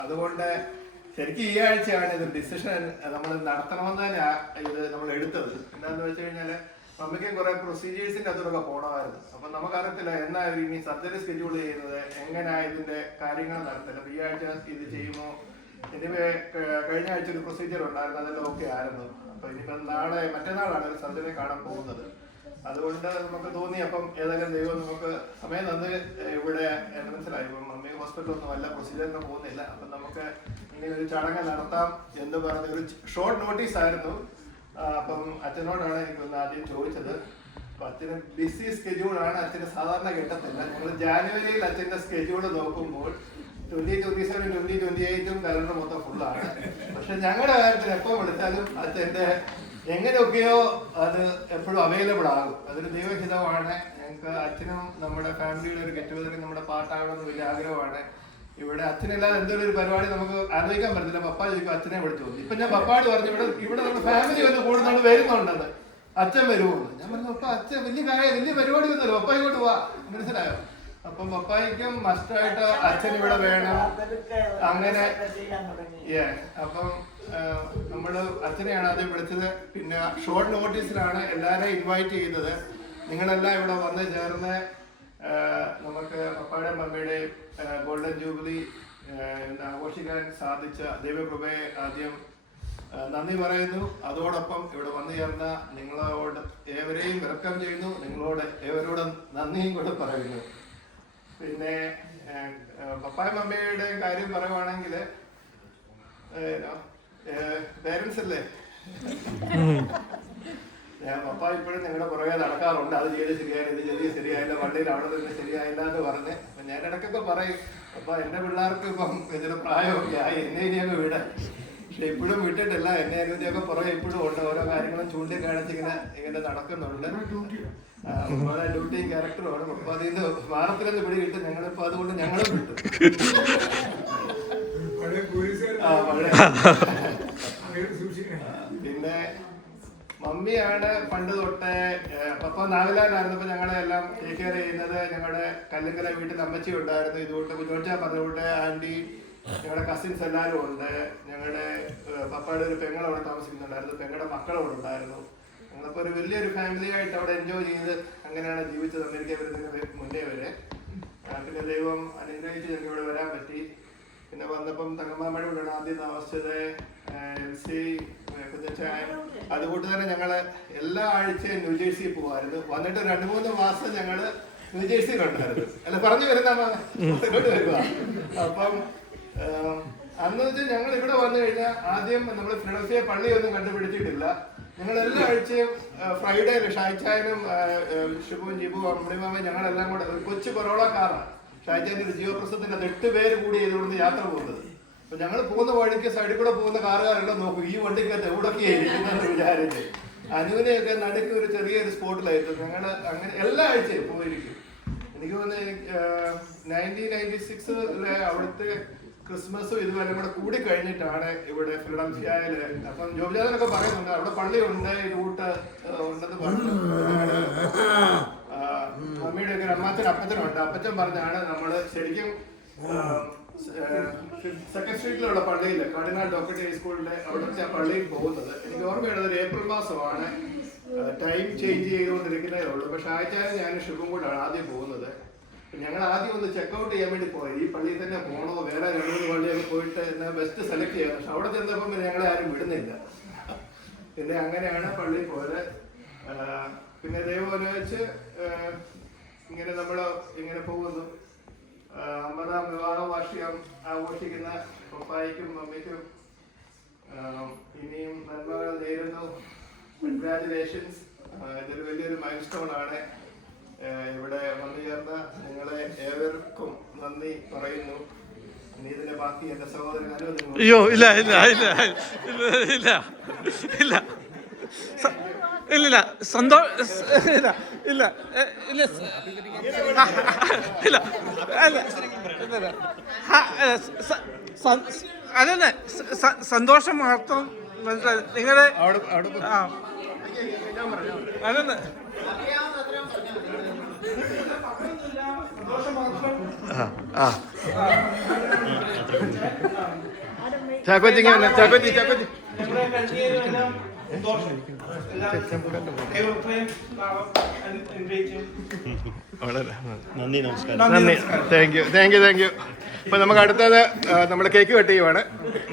അതുകൊണ്ട് ശരിക്കും ഈ ആഴ്ചയാണ് ഇത് ഡിസിഷൻ നമ്മൾ നടത്തണമെന്ന് തന്നെ ഇത് നമ്മൾ എടുത്തത്. എന്താണെന്ന് വെച്ച് കഴിഞ്ഞാൽ നമുക്ക് കുറെ പ്രൊസീജിയേഴ്സിന്റെ അതിലൊക്കെ പോകണമായിരുന്നു. അപ്പൊ നമുക്കറിയത്തില്ല എന്നാ ഇനി സർജറി സ്കെഡ്യൂൾ ചെയ്യുന്നത്, എങ്ങനെയാ ഇതിന്റെ കാര്യങ്ങൾ നടത്തില്ല. അപ്പൊ ഈ ആഴ്ച ഇത് ചെയ്യുമോ? ഇനിവേ കഴിഞ്ഞ ആഴ്ച ഒരു പ്രൊസീജിയർ ഉണ്ടായിരുന്നു, അതെല്ലാം ഓക്കെ ആയിരുന്നു. അപ്പൊ ഇനിയിപ്പോ മറ്റന്നാളാണ് ഒരു സർജറി കാണാൻ പോകുന്നത്. അതുകൊണ്ട് നമുക്ക് തോന്നി അപ്പം ഏതായാലും ദൈവം നമുക്ക് സമയം തന്ന് ഇവിടെ മനസ്സിലായി. ഇപ്പം മമ്മി ഹോസ്പിറ്റലൊന്നും വല്ല പ്രൊസീജിയറിന് പോകുന്നില്ല. അപ്പം നമുക്ക് ഇങ്ങനെ ഒരു ചടങ്ങ് നടത്താം എന്ന് പറഞ്ഞ ഒരു ഷോർട്ട് നോട്ടീസ് ആയിരുന്നു. അപ്പം അച്ഛനോടാണ് എനിക്കൊന്ന് ആദ്യം ചോദിച്ചത്. അപ്പൊ അച്ഛന് ബിസി സ്കെഡ്യൂളാണ്, അച്ഛന് സാധാരണ കിട്ടത്തില്ല. ഞങ്ങൾ ജാനുവരിയിൽ അച്ഛന്റെ സ്കെഡ്യൂൾ നോക്കുമ്പോൾ 2027, 2028 കലണ്ടർ മൊത്തം ഫുള്ളാണ്. പക്ഷെ ഞങ്ങളുടെ കാര്യത്തിൽ എപ്പോൾ വിളിച്ചാലും അച്ഛൻ്റെ എങ്ങനെയൊക്കെയോ അത് എപ്പോഴും അവൈലബിൾ ആകും. അതൊരു ദൈവഹിതമാണ്. ഞങ്ങൾക്ക് അച്ഛനും നമ്മുടെ ഫാമിലിയുടെ ഒരു ഗെറ്റ് ടുഗദറിൽ നമ്മുടെ പാർട്ടാകണമെന്ന് വലിയ ആഗ്രഹമാണ്. ഇവിടെ അച്ഛനില്ലാതെ എന്തൊരു ഒരു പരിപാടി നമുക്ക് ആലോചിക്കാൻ പറ്റില്ല. പപ്പ ചോദിക്കും അച്ഛനെ വിളിച്ചു പോകും. ഇപ്പൊ ഞാൻ പപ്പാട് പറഞ്ഞു ഇവിടെ നമ്മുടെ ഫാമിലി വന്ന് കൂടുന്നാൾ വരുന്നുണ്ടെന്ന്, അച്ഛൻ വരുമെന്ന്. ഞാൻ പറഞ്ഞു അപ്പൊ അച്ഛൻ വലിയ പരിപാടി വന്നല്ലോ, പപ്പ ഇങ്ങോട്ട് പോവാ, മനസ്സിലായോ? അപ്പം പപ്പായിക്കും മസ്റ്റായിട്ട് അച്ഛൻ ഇവിടെ വേണം. അങ്ങനെ അപ്പം നമ്മള് അച്ഛനെയാണ് ആദ്യം വിളിച്ചത്. പിന്നെ ഷോർട്ട് നോട്ടീസിലാണ് എല്ലാവരെയും ഇൻവൈറ്റ് ചെയ്തത്. നിങ്ങളെല്ലാം ഇവിടെ വന്ന് ചേർന്ന് നമുക്ക് പപ്പായുടെയും മമ്മിയുടെയും ഗോൾഡൻ ജൂബിലി ആഘോഷിക്കാൻ സാധിച്ച ദൈവകൃപയെ ആദ്യം നന്ദി പറയുന്നു. അതോടൊപ്പം ഇവിടെ വന്നു ചേർന്ന നിങ്ങളോട് ഏവരെയും വെൽക്കം ചെയ്യുന്നു. നിങ്ങളോട് ഏവരോടും നന്ദിയും കൂടെ പറയുന്നു. പിന്നെ പപ്പായ മമ്മിയുടെ കാര്യം പറയുവാണെങ്കിൽ പേരൻസ് അല്ലേ, പപ്പ ഇപ്പോഴും ഞങ്ങളുടെ പുറകെ നടക്കാറുണ്ട്. അത് ചെയ്ത് ശരിയായില്ല, ഇത് ചെയ്ത് ശരിയായില്ല, വണ്ടിയിൽ അവിടെ നിന്ന് ശരിയായില്ല എന്ന് പറഞ്ഞ്. അപ്പൊ ഞാൻ ഇടയ്ക്കൊക്കെ പറയും അപ്പൊ എന്റെ പിള്ളേർക്ക് ഇപ്പം ഇതിന് പ്രായമൊക്കെ ആയി, എന്നെ ഇനിയൊക്കെ വിടാൻ. പക്ഷെ ഇപ്പോഴും വിട്ടിട്ടില്ല. എന്നെ അനുമതിയൊക്കെ പുറകെ ഇപ്പോഴും ഉണ്ട്. ഓരോ കാര്യങ്ങളും ചൂണ്ടിക്കാണിച്ച് ഇങ്ങനെ നടക്കുന്നുണ്ട്. ഓരോ ഡ്യൂട്ടിയും ക്യാരക്ടറുമാണ്. അപ്പൊ അതിന് വാരത്തിലെന്ന് പിടി കിട്ടും. ഞങ്ങളിപ്പോ അതുകൊണ്ട് ഞങ്ങളും വിട്ടു. പിന്നെ മമ്മിയാണ് പണ്ട് തൊട്ടേ, പപ്പ നാഗലാൻഡായിരുന്നപ്പോ ഞങ്ങളെ എല്ലാം ടേക്ക് കെയർ ചെയ്യുന്നത്. ഞങ്ങളുടെ കല്ലുങ്കല വീട്ടിൽ അമ്മച്ചി ഉണ്ടായിരുന്നു. ഇതുകൊണ്ട് കുഞ്ഞോച്ചാ പറഞ്ഞുകൊണ്ട് ആന്റി, ഞങ്ങളുടെ കസിൻസ് എല്ലാവരും ഉണ്ട്. ഞങ്ങളുടെ പപ്പയുടെ ഒരു പെങ്ങൾ അവിടെ താമസിക്കുന്നുണ്ടായിരുന്നു, പെങ്ങളുടെ മക്കളവിടെ ഉണ്ടായിരുന്നു. ഞങ്ങളിപ്പോ ഒരു വലിയൊരു ഫാമിലി ആയിട്ട് അവിടെ എൻജോയ് ചെയ്ത് അങ്ങനെയാണ് ജീവിച്ചത് അമേരിക്ക വരുന്നതിന് മുന്നേ വരെ. പിന്നെ ദൈവം അനുഗ്രഹിച്ച് ഞങ്ങൾക്ക് ഇവിടെ വരാൻ പറ്റി. പിന്നെ വന്നപ്പം തങ്കമ്മാമ്മയുടെ കൂടെയാണ് ആദ്യം താമസിച്ചത്. കുഞ്ഞച്ചായൻ. അതുകൊണ്ട് തന്നെ ഞങ്ങള് എല്ലാ ആഴ്ചയും ന്യൂജേഴ്സി പോകുമായിരുന്നു. വന്നിട്ട് 2-3 മാസം ഞങ്ങള് ന്യൂജേഴ്സിയിലുണ്ടായിരുന്നു. അല്ല പറഞ്ഞു വരുന്ന ഇങ്ങോട്ട് വരുക. അപ്പം അന്ന് വെച്ചാൽ ഞങ്ങൾ ഇവിടെ വന്നു കഴിഞ്ഞാൽ ആദ്യം നമ്മൾ ഫിലഡൽഫിയ പള്ളിയൊന്നും കണ്ടുപിടിച്ചിട്ടില്ല. ഞങ്ങൾ എല്ലാ ആഴ്ചയും ഫ്രൈഡേ ഷായ്ച്ചായനും ഷിബുവും ജിബുവും അമ്മിമാമയും ഞങ്ങളെല്ലാം കൂടെ ഒരു കൊച്ചു കൊറോള കാറാണ്. ഷായ്ച്ചാൻ്റെ ഒരു ജിയോപ്രസത്തിന്റെ 8 പേര് കൂടി ഇതുകൊണ്ട് യാത്ര പോകുന്നത്. അപ്പൊ ഞങ്ങൾ പോകുന്ന വഴിക്ക് സൈഡിൽ കൂടെ പോകുന്ന കാറുകാരെല്ലാം നോക്കും ഈ വണ്ടിക്കകത്ത് എവിടൊക്കെയാണ് ഇരിക്കുന്നതെന്ന് വിചാരിച്ച്. അനുവിനെയൊക്കെ നടുക്ക് ഒരു ചെറിയൊരു സ്പോട്ടിലായിരുന്നു. ഞങ്ങൾ അങ്ങനെ എല്ലാ ആഴ്ചയും പോയിരിക്കും. എനിക്ക് തോന്നുന്നു 1996 അവിടുത്തെ ക്രിസ്മസും ഇതുവരെ കൂടെ കൂടി കഴിഞ്ഞിട്ടാണ് ഇവിടെ ഫിലഡൽഫിയയില്. അപ്പം ജോബിജാനൊക്കെ പറയുന്നുണ്ട് അവിടെ പള്ളിയുണ്ട്, ഈ റൂട്ട് ഉണ്ടെന്ന് പറഞ്ഞു. മമ്മിയുടെ ഒക്കെ അമ്മാച്ചൻ അപ്പച്ചനുണ്ട്. അപ്പച്ചൻ പറഞ്ഞാണ് നമ്മള് ശരിക്കും സെക്കൻഡ് സ്ട്രീറ്റിലുള്ള പള്ളിയില് കാർഡിനൽ ഡോക്ടർ സ്കൂളിന്റെ അവിടുത്തെ പള്ളിയിൽ പോകുന്നത്. എനിക്ക് ഓർമ്മയുള്ളത് ഒരു ഏപ്രിൽ മാസമാണ്. ടൈം ചേഞ്ച് ചെയ്തുകൊണ്ടിരിക്കുന്നതേ ഉള്ളൂ. പക്ഷെ ആഴ്ചയാലും ഞാൻ ഷിബും കൂടാണ് ആദ്യം പോകുന്നത്. ഞങ്ങൾ ആദ്യം ഒന്ന് ചെക്കൗട്ട് ചെയ്യാൻ വേണ്ടി പോയി. ഈ പള്ളിയിൽ തന്നെ പോകണോ വേറെ 2-3 പള്ളിയൊക്കെ പോയിട്ട് എന്നാൽ ബെസ്റ്റ് സെലക്ട് ചെയ്യാം. പക്ഷെ അവിടെ ചെന്നപ്പം ഞങ്ങളെ ആരും വിടുന്നില്ല. പിന്നെ അങ്ങനെയാണ് പള്ളിയിൽ പോയത്. പിന്നെ ദൈവം അനുവദിച്ച് ഇങ്ങനെ നമ്മൾ ഇങ്ങനെ പോകുന്നു. 50ാം വിവാഹ വാർഷികം ആഘോഷിക്കുന്ന പപ്പായ്ക്കും മമ്മിക്കും ഇനിയും നന്മകൾ നേരുന്നു. കൺഗ്രാജുലേഷൻസ്. ഇതൊരു വലിയൊരു മൈൽ സ്റ്റോൺ ആണ്. ഇവിടെ വന്നു ചേർന്ന നിങ്ങളെ ഏവർക്കും നന്ദി പറയുന്നു. ഇനി ഇതിന്റെ ബാക്കി എന്റെ സഹോദരൻ അനുവദിക്കുന്നു. അയ്യോ ഇല്ല ഇല്ല ഇല്ല ഇല്ല ഇല്ല ഇല്ലില്ല ഇല്ല ഇല്ല ഇല്ല ഇല്ല അതന്നെ സന്തോഷം മാത്രം നിങ്ങളുടെ അതന്നെ ആ ചാക്കോച്ചിങ് വന്നെ. ചാക്കോച്ചി ചാക്കോച്ചി ഞങ്ങളെ കഴിഞ്ഞെല്ലാം സന്തോഷം. വളരെ നന്ദി നമസ്കാരം നന്ദി. Thank you. അപ്പൊ നമുക്ക് അടുത്തത് നമ്മുടെ കേക്ക് കട്ട് ചെയ്യുവാണ്.